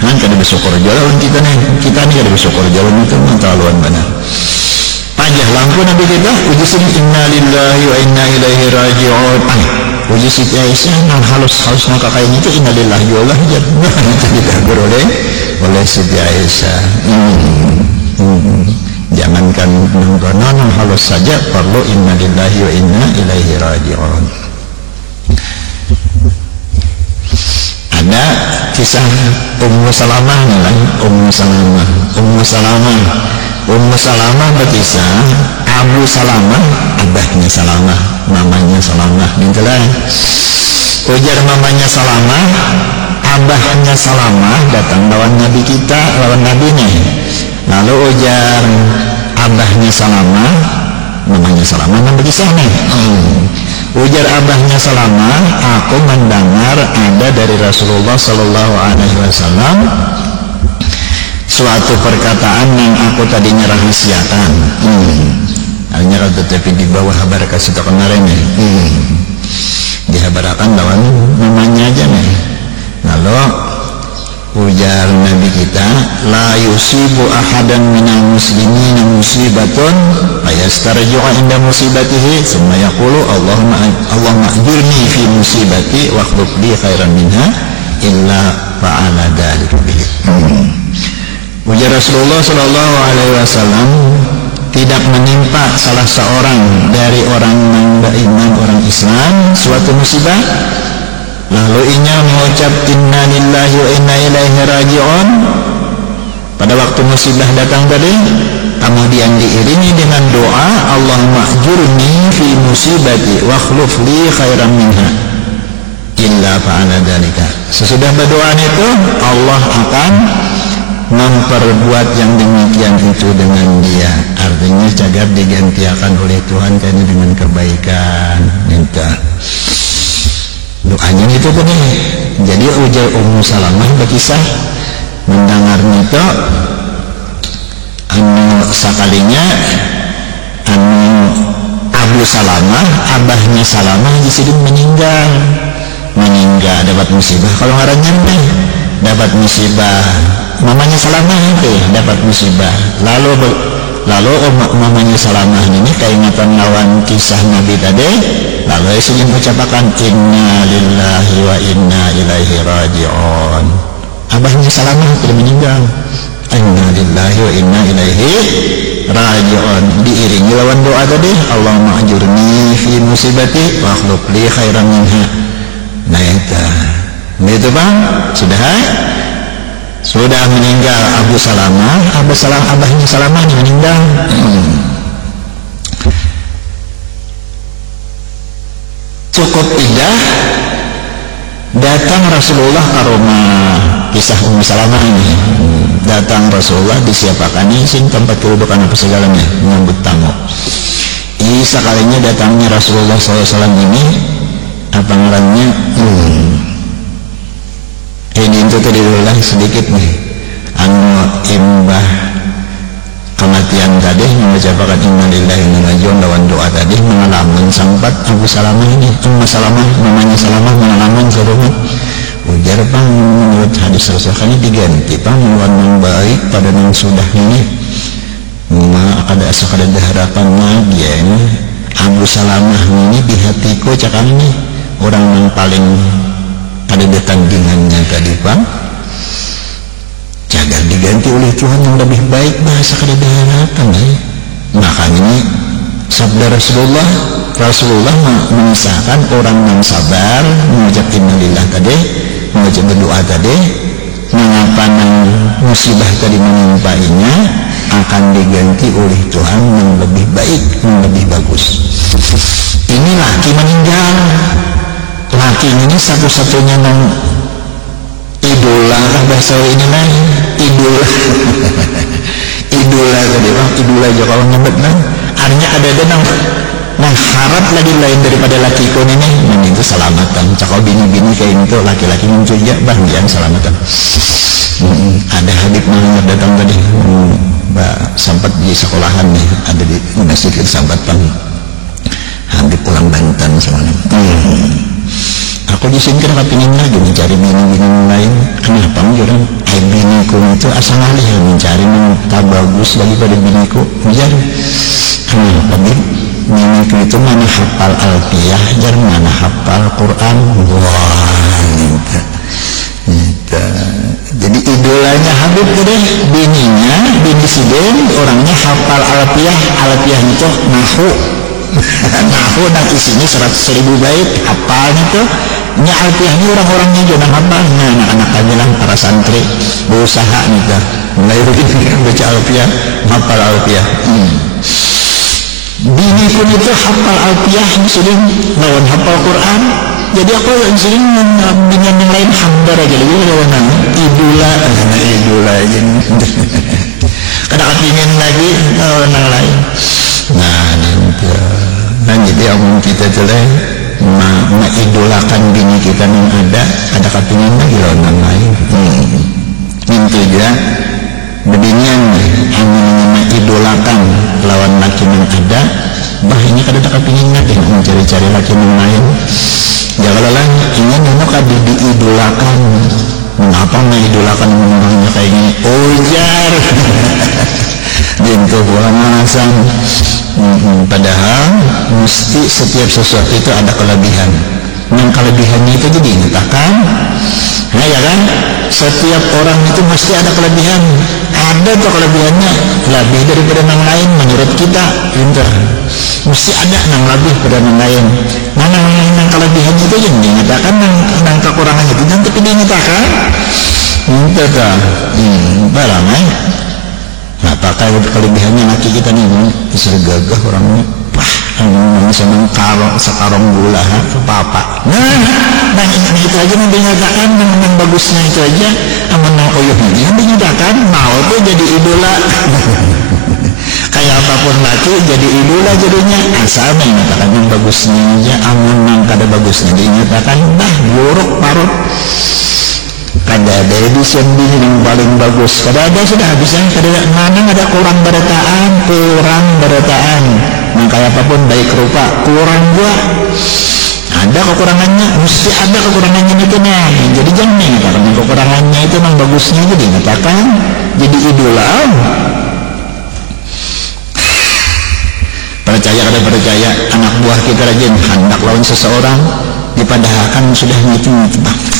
kan kada bersyukur jalan kita nih kada bersyukur jalan itu terlaluan banar. Pajah lampu Nabi kita uji sini inna lillahi wa inna ilaihi raji'un. Uji Siti Aisyah yang halus maka kayaknya itu inna lillahi wa Allah aja itu ditegur oleh Siti Aisyah. Jangankan nang halus saja perlu inna lillahi wa inna ilaihi raji'un. Ada kisah Ummu Salamah nih Ummu Salamah berkisah Abu Salamah abahnya Salamah mamanya Salamah itulah ujar mamanya Salamah abahnya Salamah datang lawan Nabi kita, lawan Nabi nih. Lalu ujar abahnya Salamah, namanya Salamah, Nabi kisah nih. Ujar abahnya Salamah, aku mendengar ada dari Rasulullah Sallallahu Alaihi Wasallam suatu perkataan yang aku tadinya rahasiakan. Hanya kalau tetapi di bawah kabar kasih tak kemarin nih. Dihabarakan lawan namanya aja nih. Lalu ujar Nabi kita, la yusibu ahadan minal muslimin musibatun ayastarji'u inda musibatihi thumma yaqulu Allahumma ajirni fi musibati wa akhlif li khairan minha illa fa'ala dzalika bihi. Ujar Rasulullah sallallahu alaihi wasallam, tidak menimpa salah seorang dari orang yang beriman, orang Islam, suatu musibah lalu inya mengucap inna lillahi wa inna ilaihi raji'un pada waktu musibah datang tadi, kemudian diiringi dengan doa Allahumma ajurni fi musibati wa akhlif li khairan minha illa fa'ala dzalika. Sesudah berdoa itu Allah akan memperbuat yang demikian itu dengan dia. Artinya cagar digantiakan oleh Tuhan karena dengan kebaikan. Minta doanya itu tadi. Jadi ujar Ummu Salamah berkisah mendengarnya itu sekalinya Abu Salamah, abahnya Salamah di sini meninggal dapat musibah. Kalau ngarannya dapat musibah, mamanya Salamah itu dapat musibah. Lalu mamanya Salamah ini keingatan lawan kisah Nabi tadi. Lalu ingin mengucapkan inna lillahi wa inna ilaihi raji'un. Abahnya Salamah sudah meninggal. Inna lillahi wa inna ilaihi raji'un. Diiringi lawan doa tadi, Allahumma ajurni fi musibati wa akhlif li khairan minha. Nah itu bang, sudah meninggal Abu Salamah, abahnya Salamah meninggal. Cukup indah datang Rasulullah ke rumah, kisah Ummu Salamah ini. Datang Rasulullah disiapakan izin tempat kedudukan apa segalanya, menyambut tamu. Sekalinya datangnya Rasulullah SAW ini, apa ngarannya? Ini itu tadi ulang sedikit nih. Imbah kematian tadi mengucapkan inna lillahi wa inna ilaihi raji'un lawan doa tadi mengalaman sampat Abu Salamah ini, Ummu Salamah, namanya Salamah mengalaman serumat. Ujar bang, menurut hadis Rasulullah diganti bang melawan yang baik pada yang sudah ini. Ada sekadar harapan lagi ya ini. Abu Salamah ini di hatiku cakap ini orang yang paling ada tandingannya tadi bang. Jangan diganti oleh Tuhan yang lebih baik, bahasa kada harapan ya. Makanya ini sabda Rasulullah mengisahkan orang yang sabar mengucap innalillah tadi, mengucap berdoa tadi, mengapa musibah tadi menimpainya akan diganti oleh Tuhan yang lebih baik, yang lebih bagus. Ini laki meninggal, laki ini satu-satunya yang idola bahasa ini lah, idola tadi bang, idola aja kalau nyebut nang artinya ada nang harap lagi lain daripada laki kon ini, itu selamatan. Cakal bini-bini kayak itu laki-laki muncul ya bang yang selamatan. Ada Habib Muhammad datang tadi, sempat di sekolahan nih, ada di masjid sambat bang Habib pulang Banten semuanya. Aku di sini kenapa pingin lagi mencari bini-bini lain? Kenapa orang biniku itu asal alih yang mencari yang tak bagus daripada biniku mencari. Kenapa biniku itu mana hafal Alfiyah, dan mana hafal Quran. Wah, jadi idolanya Habib tadi, bini Sidin, orangnya hafal Alfiyah itu nahu dan isinya 100.000 bait hafalnya tuh. Nya Alfiyah ini orang-orangnya juga hafalnya, anak-anak bilang para santri berusaha nih dah mulai rutin baca Alfiyah, hafal Alfiyah. Bini pun itu hafal Alfiyah, muslim lawan hafal Quran. Jadi aku sering dengan yang lain hambar aja lagi orang idola aja. Kadang pingin lagi orang lain. Nah, itu. Nah, jadi omong kita jelek mengidolakan bini kita yang ada kepingin lagi orang lain. Itu ya. Beginian mengidolakan lawan laki yang ada, bah ini kada kepingin lagi mencari-cari laki yang lain. Janganlah ingin nak diidolakan. Mengapa mengidolakan orangnya kayak gini? Ujar. Bintu buang alasan. Padahal mesti setiap sesuatu itu ada kelebihan. Yang kelebihannya itu jadi nyatakan. Nah ya kan, setiap orang itu mesti ada kelebihan. Ada tuh kelebihannya lebih daripada yang lain menurut kita. Pintar. Mesti ada yang lebih pada yang lain. Nah yang kelebihannya itu yang dinyatakan, yang kekurangan itu yang tapi dinyatakan. Itu dah. Barang nah pakai kelebihannya laki kita nih bisa gagah orangnya. Wah, senang sekarang gula papa. Nah itu aja yang dinyatakan, yang bagusnya itu aja. Aman yang koyoknya yang dinyatakan mau tuh jadi idola. Kayak apapun laki jadi idola jadinya. Asal dinyatakan yang bagusnya aja, aman yang kada bagusnya dinyatakan dah buruk parut. Kada ada edisi yang paling bagus. Kada ada sudah habisnya. Kada ada kurang berataan. Nah, kayak apapun baik rupa kurang gua. Ada kekurangannya, mesti ada kekurangannya itu nih. Jadi jangan nih karena kekurangannya itu yang bagusnya itu dinyatakan jadi idola. Percaya kada percaya anak buah kita rajin hendak lawan seseorang dipadahkan sudah gitu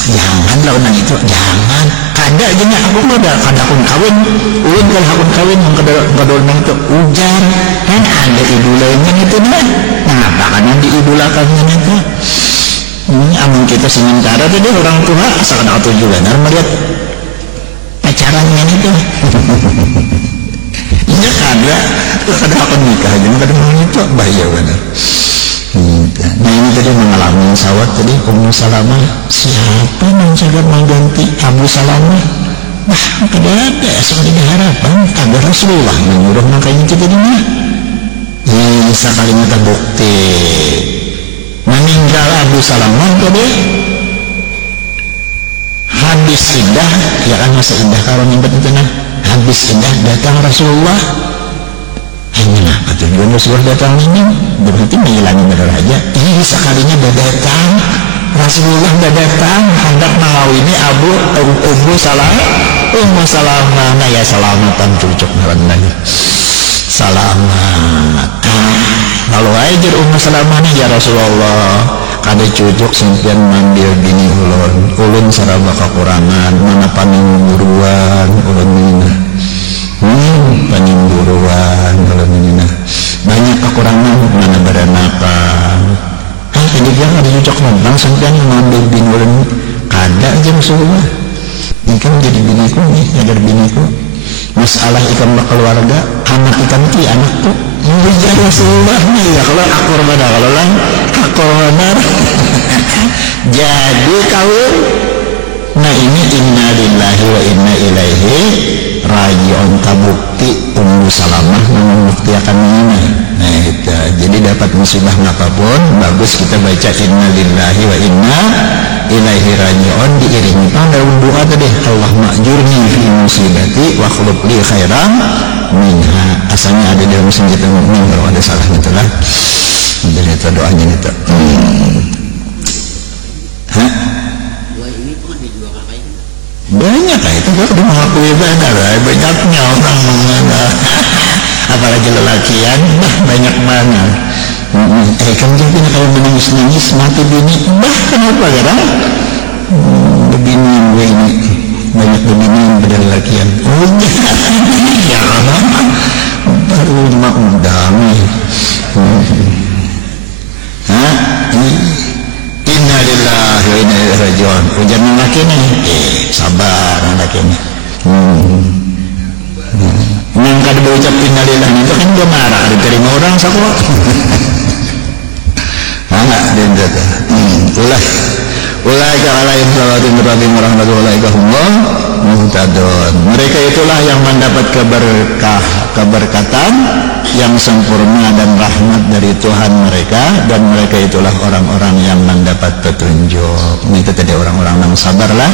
jangan lawan itu, jangan kada aja nih aku kada akun kawin ulun kalau akun kawin yang kada itu ujar kan ada idolanya itu nih. Nah bahkan yang diidolakannya itu ini amun kita sementara tadi orang tua asal kada tujuan melihat pacarannya itu. Iya kada akan nikah jangan kada mau itu bahaya benar. Nah ini tadi mengalami sawat tadi Ummu Salamah, siapa yang sangat mengganti Abu Salamah? Wah kada ada sekali harapan ada Rasulullah menyuruh makanya kita ini. Sekalinya terbukti meninggal Abu Salamah tadi habis indah ya kan masa indah kalau nyimpen itu nah habis indah datang Rasulullah. Nah, tujuan Rasulullah datang ini berarti menghilangi aja. Ini sekalinya datang Rasulullah datang hendak mengawini Ummu Salamah. Nah ya selamatan cucuk lagi selamat. Lalu aja Ummu Salamah nih ya Rasulullah kada cucuk sampean manggil bini ulun saraba kekurangan mana panimburuan ulun mina. Penimburuan kalau menina banyak kekurangan mana berenakan jadi jangan dicocok nonton sampai mengambil binulun kada aja Rasulullah ikan jadi biniku nih agar biniku masalah ikan keluarga anak ikan ki anakku menjadi Rasulullah nih ya kalau akur mana kalau lah akur mana jadi kawin. Nah ini inna lillahi wa inna ilaihi raji'un kabukti Ummu Salamah membuktikan ini. Nah itu jadi dapat musibah apapun bagus kita baca inna lillahi wa inna ilaihi raji'un diiringi dalam doa tadi Allahumma ajurni fi musibati wa khulub li khairan minha. Asalnya ada dalam senjata mukmin kalau ada salah itulah. Jadi itu doanya itu. Banyak lah itu udah mengakui benar banyaknya orang mengenal apalagi lelakian banyak mana kan jadi kalau menangis mati bini kenapa kadang begini ini banyak begini pada lelakian ya baru mak undang innalillahi wa inna ilaihi raji'un. Ujian laki nih sabar laki nih yang kada berucap innalillahi itu kan dia marah diterima orang sakwa. Anak dan jatuh. Ulaika alaihim salawatun min rabbihim wa rahmatun ulaika humul muhtadun. Mereka itulah yang mendapat keberkatan yang sempurna dan rahmat dari Tuhan mereka, dan mereka itulah orang-orang yang mendapat petunjuk. Itu tadi orang-orang yang sabarlah.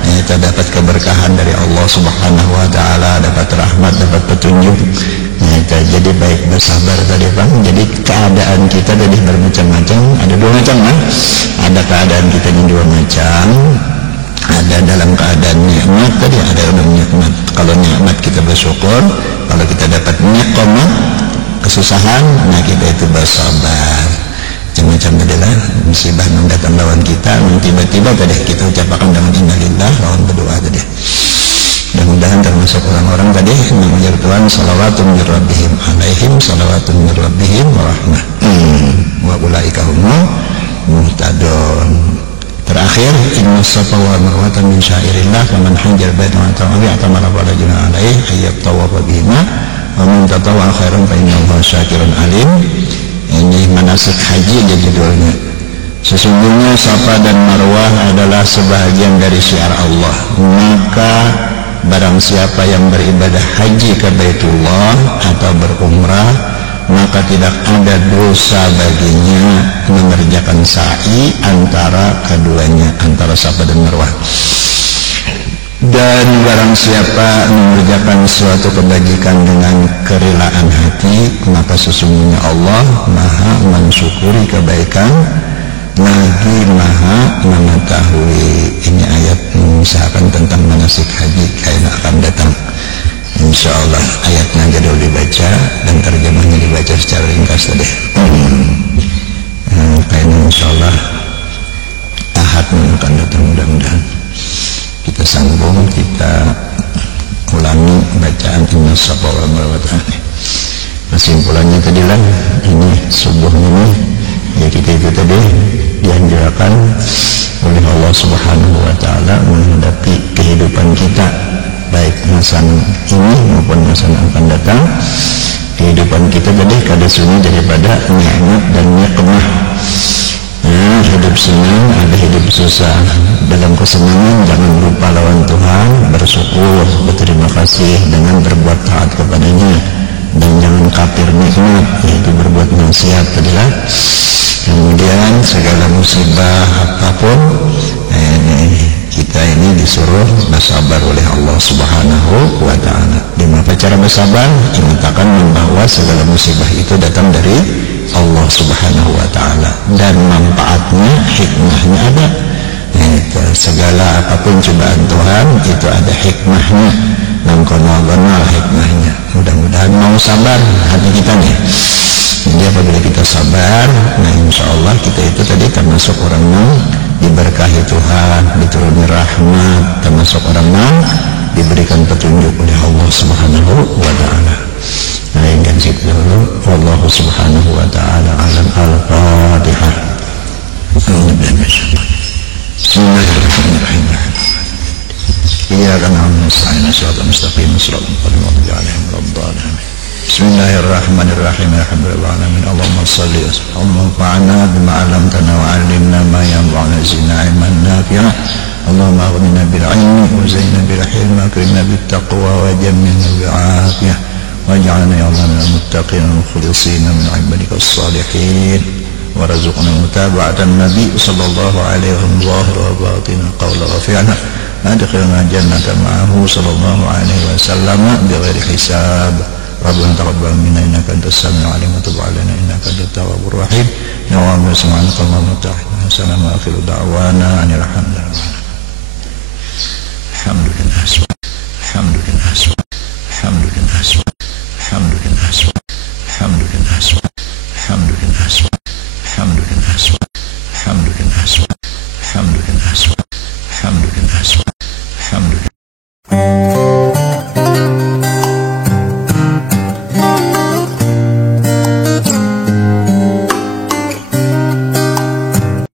Kita dapat keberkahan dari Allah Subhanahu wa taala, dapat rahmat, dapat petunjuk. Jadi baik bersabar tadi Bang. Jadi keadaan kita tadi bermacam-macam. Ada dua macam kan? Ada keadaan kita ini dua macam. Ada dalam keadaan nikmat tadi, ada dalam nikmat. Kalau nikmat kita bersyukur, kalau kita dapat nikmat kesusahan, nah kita itu bersabar. Macam-macam adalah musibah yang datang lawan kita, tiba-tiba tadi kita ucapkan dengan innalillah, lawan berdoa tadi. Mudah-mudahan termasuk orang-orang tadi mengucap Tuhan salawatun min rabbihim alaihim salawatun min rabbihim wa rahmah wa ulaika humul muhtadun. Terakhir, inna safa wal marwata min syairillah faman hajjal baita wa atamara fala junaha alaihi ayyat tawafa bihima wa man tatawwa khairan fa innahu syakirun alim. Ini manasik haji aja judulnya. Sesungguhnya Safa dan Marwah adalah sebahagian dari syiar Allah. Maka barang siapa yang beribadah haji ke Baitullah atau berumrah, maka tidak ada dosa baginya mengerjakan sa'i antara keduanya, antara Safa dan Marwah. Dan barang siapa mengerjakan suatu kebajikan dengan kerelaan hati, maka sesungguhnya Allah maha mensyukuri kebaikan lagi maha mengetahui. Ini ayat mengisahkan tentang manasik haji yang akan datang. InsyaAllah ayatnya jadul dibaca dan terjemahnya dibaca secara ringkas tadi. Kayaknya insyaAllah ahad akan datang, mudah-mudahan kita sambung, kita ulangi bacaan inna safa wal marwata. Kesimpulannya tadilah ini subuh ini ya, kita itu tadi dianjurkan oleh Allah Subhanahu wa taala menghadapi kehidupan kita, baik masa ini maupun masa yang akan datang. Kehidupan kita tadi kada sunyi daripada nikmat dan nikmah. Hidup senang, ada hidup susah. Dalam kesenangan jangan lupa lawan Tuhan, bersyukur, berterima kasih dengan berbuat taat kepadanya, dan jangan kafir nikmat, yaitu berbuat maksiat tadilah. Kemudian segala musibah apapun, kita ini disuruh bersabar oleh Allah Subhanahu wa ta'ala. Dimana cara bersabar? Mengatakan bahwa segala musibah itu datang dari Allah Subhanahu wa ta'ala, dan manfaatnya, hikmahnya ada. Segala apapun cobaan Tuhan itu ada hikmahnya, dan kono-kono hikmahnya. Mudah-mudahan mau sabar hati kita nih. Jadi apabila kita sabar, nah insya Allah kita itu tadi termasuk orang yang diberkahi Tuhan, dituruni rahmat, termasuk orang yang diberikan petunjuk oleh Allah Subhanahu wa ta'ala. Nah, yang situ dulu. Wallahu subhanahu wa ta'ala alam. Al-Fatihah. Bismillahirrahmanirrahim. Iyyaka na'budu wa nasta'inu shiratal mustaqim shiratal ladzina an'amta 'alaihim ghairil Bismillahirrahmanirrahim. Alhamdulillahi alamin. Allahumma shalli wa sallim wanfa'na bima 'allamtana wa 'allimna ma yanfa'una zidna 'ilman nafi'a. Allahumma aghnina bil 'ilmi wa zayyinna bil hilmi wa akrimna bit taqwa wa jammilna bil 'afiyah. واجعلنا يا الله من المتقين المخلصين من عبادك الصالحين وارزقنا متابعة النبي صلى الله عليه وسلم ظاهرا وباطنا قولا وفعلا أدخلنا الجنة معه صلى الله عليه وسلم بغير حساب. ربنا تقبل منا إنك أنت السميع العليم وتب علينا إنك أنت التواب الرحيم. يا رب سبحانك اللهم وبحمدك. سلام آخر دعوانا أن الحمد لله.